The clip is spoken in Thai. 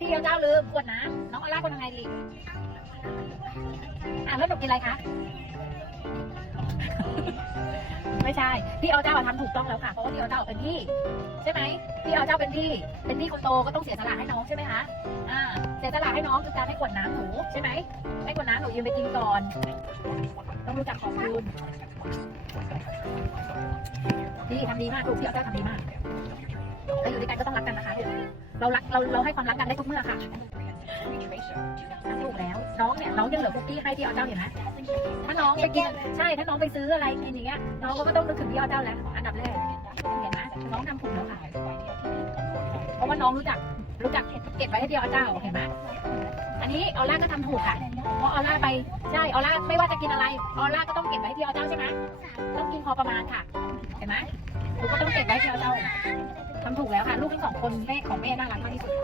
พี่เอาเจ้าลืมขวดน้ำน้องอล่าคนยังไงดีอะแล้วหนูกินอะไรคะ ไม่ใช่ พี่เอาเจ้าอะทำถูกต้องแล้วค่ะ เพราะว่าพี่เอาเจ้าเป็นพี่ ใช่ไหม พี่เอาเจ้าเป็นพี่ เป็นพี่คนโตก็ต้องเสียสละให้น้องใช่ไหมคะ อ่า เสียสละให้น้องคือการให้ขวดน้ำหนูใช่ไหม ให้ขวดน้ำหนูยืมไปกินก่อน ต้องรู้จักขอบคุณดีทำดีมากลูกพี่เอาเจ้าทำดีมากแต่อยู่ด้วยกันก็ต้องรักกัน เรารักเราเราให้ความรักกันได้ทุกเมื่อค่ะถูกแล้วน้องเนี่ยน้องยังเหลือคุกกี้ให้พี่เอเจ้าเห็นไหมถ้าน้องไปกินใช่ถ้าน้องไปซื้ออะไรกินอย่างเงี้ยน้องก็ต้องนึกถึงพี่เอเจ้าแล้วอันดับแรกเห็นไหมน้องทำถูกแล้วค่ะเพราะว่าน้องรู้จักรู้จักเก็บไว้ให้พี่เอเจ้าเห็นไหมอันนี้ออล่าก็ทำถูกค่ะเพราะออล่าไปใช่ออล่าไม่ว่าจะกินอะไรออล่าก็ต้องเก็บไว้ให้พี่เอเจ้าใช่ไหมต้องกินพอประมาณค่ะ เห็นไหมหนูก็ต้องเก็บไว้ให้พี่เอเจ้า ถูกแล้วค่ะ ลูกทั้งสองคนแม่ของแม่น่ารักมากที่สุด